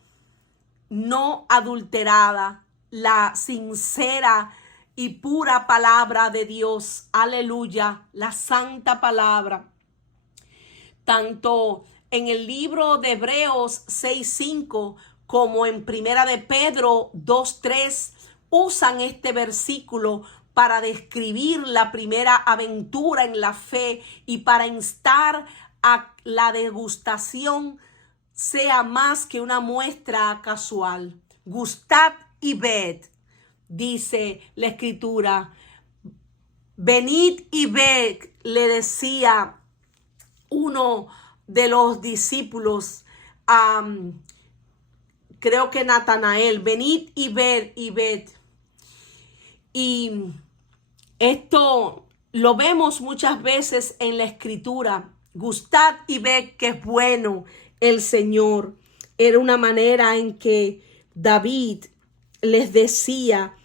no adulterada, la sincera y pura palabra de Dios. Aleluya, la santa palabra. Tanto en el libro de Hebreos 6:5 como en Primera de Pedro 2:3 usan este versículo para describir la primera aventura en la fe y para instar a la degustación sea más que una muestra casual. Gustad y ved, dice la escritura. Venid y ved, le decía uno de los discípulos, creo que Natanael, venid y ved y ved. Y esto lo vemos muchas veces en la escritura. Gustad y ved que es bueno el Señor. Era una manera en que David les decía,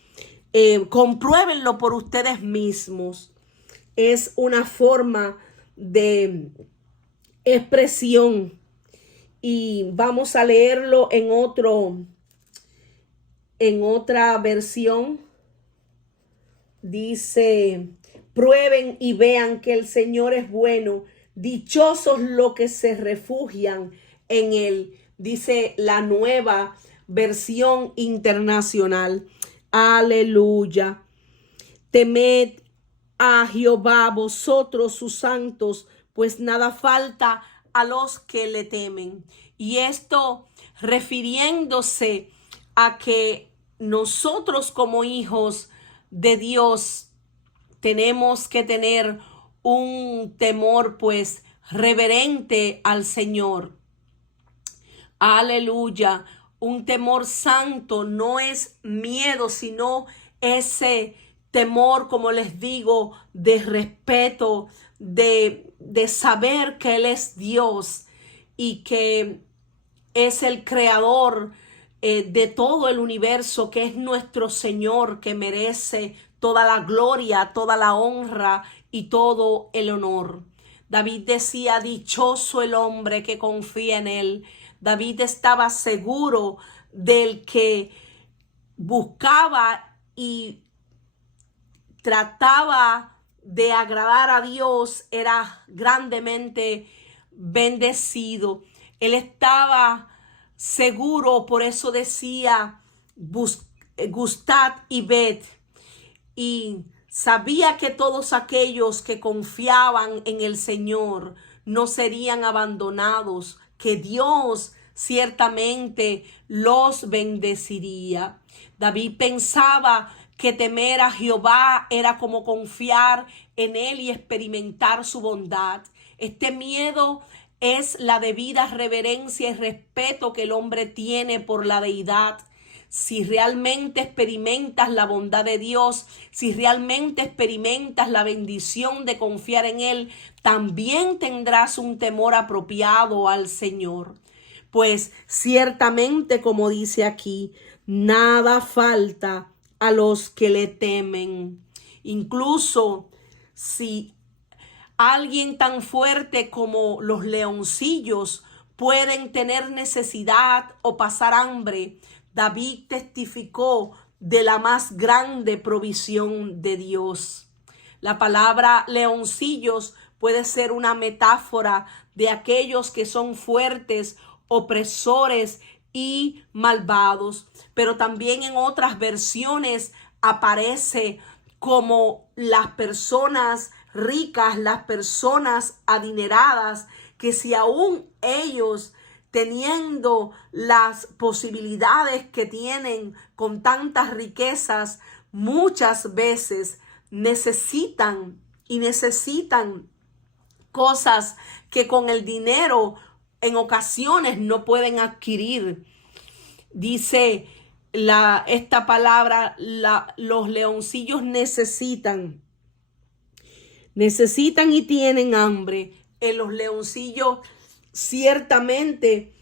compruébenlo por ustedes mismos. Es una forma de expresión. Y vamos a leerlo en otra versión. Dice, prueben y vean que el Señor es bueno. Dichosos los que se refugian en él. Dice la Nueva Versión Internacional. Aleluya. Temed a Jehová vosotros sus santos, pues nada falta a los que le temen. Y esto refiriéndose a que nosotros como hijos de Dios tenemos que tener un temor pues reverente al Señor. Aleluya. Un temor santo no es miedo, sino ese temor, como les digo, de respeto, de saber que Él es Dios y que es el creador de todo el universo, que es nuestro Señor, que merece toda la gloria, toda la honra y todo el honor. David decía, dichoso el hombre que confía en Él. David estaba seguro del que buscaba y trataba de agradar a Dios, era grandemente bendecido. Él estaba seguro, por eso decía, gustad y ved. Y sabía que todos aquellos que confiaban en el Señor no serían abandonados, que Dios ciertamente los bendeciría. David pensaba que temer a Jehová era como confiar en Él y experimentar su bondad. Este miedo es la debida reverencia y respeto que el hombre tiene por la deidad. Si realmente experimentas la bondad de Dios, si realmente experimentas la bendición de confiar en Él, también tendrás un temor apropiado al Señor. Pues ciertamente, como dice aquí, nada falta a los que le temen. Incluso si alguien tan fuerte como los leoncillos pueden tener necesidad o pasar hambre, David testificó de la más grande provisión de Dios. La palabra leoncillos puede ser una metáfora de aquellos que son fuertes, opresores y malvados, pero también en otras versiones aparece como las personas ricas, las personas adineradas, que si aún ellos teniendo las posibilidades que tienen con tantas riquezas, muchas veces necesitan cosas que con el dinero en ocasiones no pueden adquirir. Dice esta palabra, los leoncillos necesitan y tienen hambre. Los leoncillos ciertamente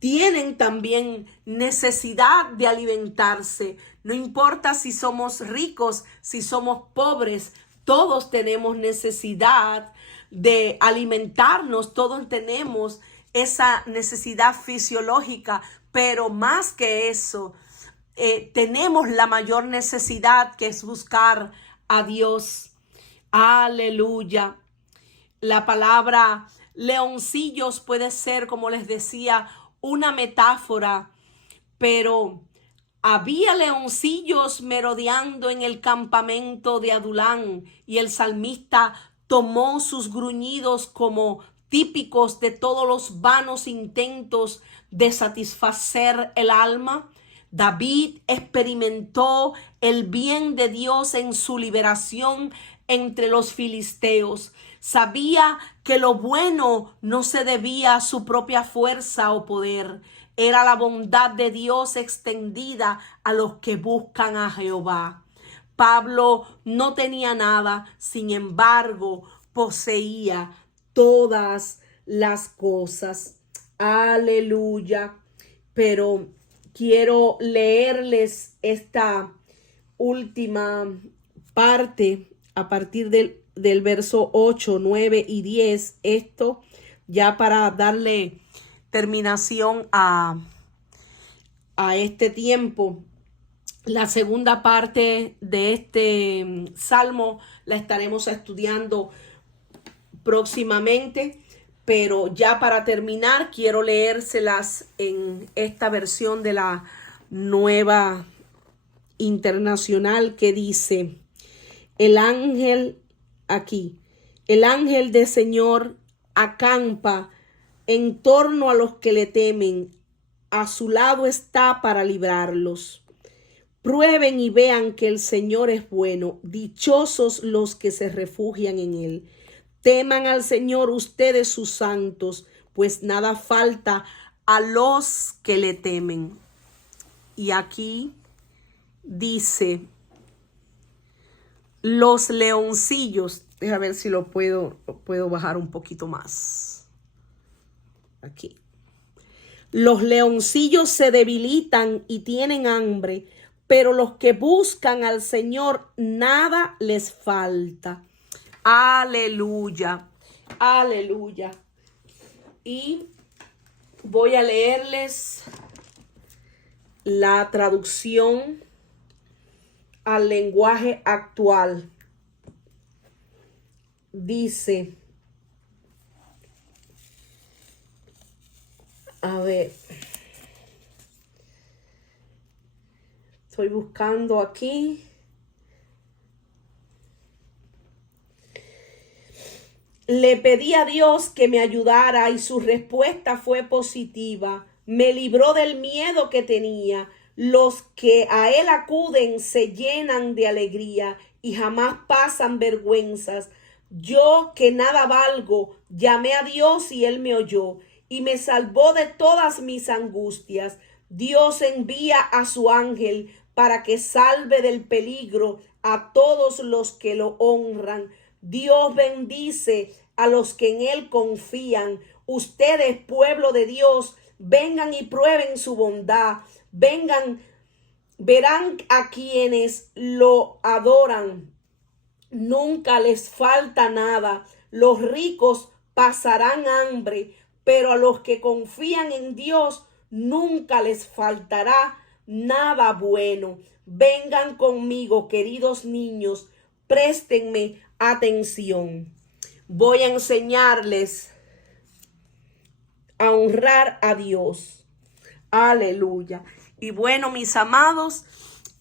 tienen también necesidad de alimentarse. No importa si somos ricos, si somos pobres, todos tenemos necesidad de alimentarnos, todos tenemos esa necesidad fisiológica, pero más que eso, tenemos la mayor necesidad, que es buscar a Dios. Aleluya. La palabra leoncillos puede ser, como les decía, una metáfora, pero había leoncillos merodeando en el campamento de Adulán y el salmista tomó sus gruñidos como típicos de todos los vanos intentos de satisfacer el alma. David experimentó el bien de Dios en su liberación entre los filisteos. Sabía que lo bueno no se debía a su propia fuerza o poder. Era la bondad de Dios extendida a los que buscan a Jehová. Pablo no tenía nada, sin embargo, poseía todas las cosas. Aleluya. Pero quiero leerles esta última parte a partir del verso 8, 9 y 10. Esto ya para darle terminación a este tiempo. La segunda parte de este salmo la estaremos estudiando próximamente, pero ya para terminar quiero leérselas en esta versión de la Nueva Internacional, que dice: el ángel aquí, el ángel del Señor acampa en torno a los que le temen, a su lado está para librarlos. Prueben y vean que el Señor es bueno, dichosos los que se refugian en él. Teman al Señor ustedes sus santos, pues nada falta a los que le temen. Y aquí dice, los leoncillos, déjame ver si lo puedo bajar un poquito más. Aquí. Los leoncillos se debilitan y tienen hambre, pero los que buscan al Señor nada les falta. Aleluya, aleluya. Y voy a leerles la traducción al lenguaje actual. Dice, a ver, estoy buscando aquí. Le pedí a Dios que me ayudara y su respuesta fue positiva. Me libró del miedo que tenía. Los que a él acuden se llenan de alegría y jamás pasan vergüenzas. Yo, que nada valgo, llamé a Dios y él me oyó y me salvó de todas mis angustias. Dios envía a su ángel para que salve del peligro a todos los que lo honran. Dios bendice a los que en él confían. Ustedes, pueblo de Dios, vengan y prueben su bondad. Vengan, verán a quienes lo adoran. Nunca les falta nada. Los ricos pasarán hambre, pero a los que confían en Dios nunca les faltará nada bueno. Vengan conmigo, queridos niños, préstenme atención. Voy a enseñarles a honrar a Dios. Aleluya. Y bueno, mis amados,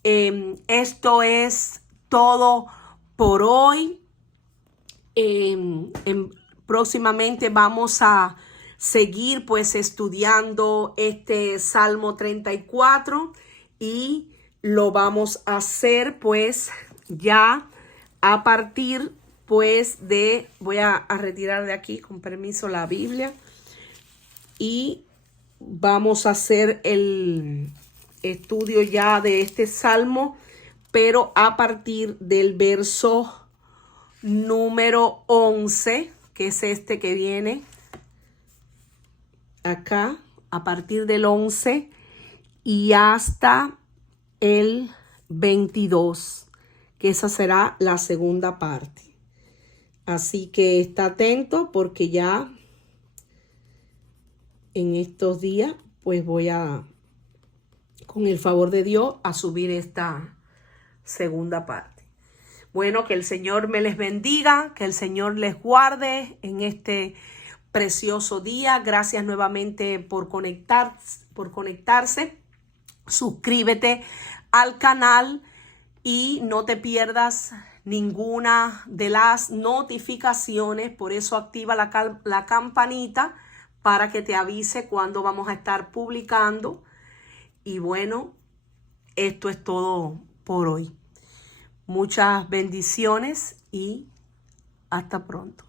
esto es todo por hoy. Próximamente vamos a seguir pues estudiando este Salmo 34 y lo vamos a hacer pues ya a partir pues de, voy a retirar de aquí con permiso la Biblia y vamos a hacer el estudio ya de este salmo, pero a partir del verso número 11, que es este que viene acá, a partir del 11 y hasta el 22, que esa será la segunda parte. Así que está atento porque ya en estos días pues voy a, con el favor de Dios, a subir esta segunda parte. Bueno, que el Señor me les bendiga, que el Señor les guarde en este precioso día. Gracias nuevamente por conectarse. Suscríbete al canal y no te pierdas ninguna de las notificaciones. Por eso activa la campanita para que te avise cuando vamos a estar publicando. Y bueno, esto es todo por hoy. Muchas bendiciones y hasta pronto.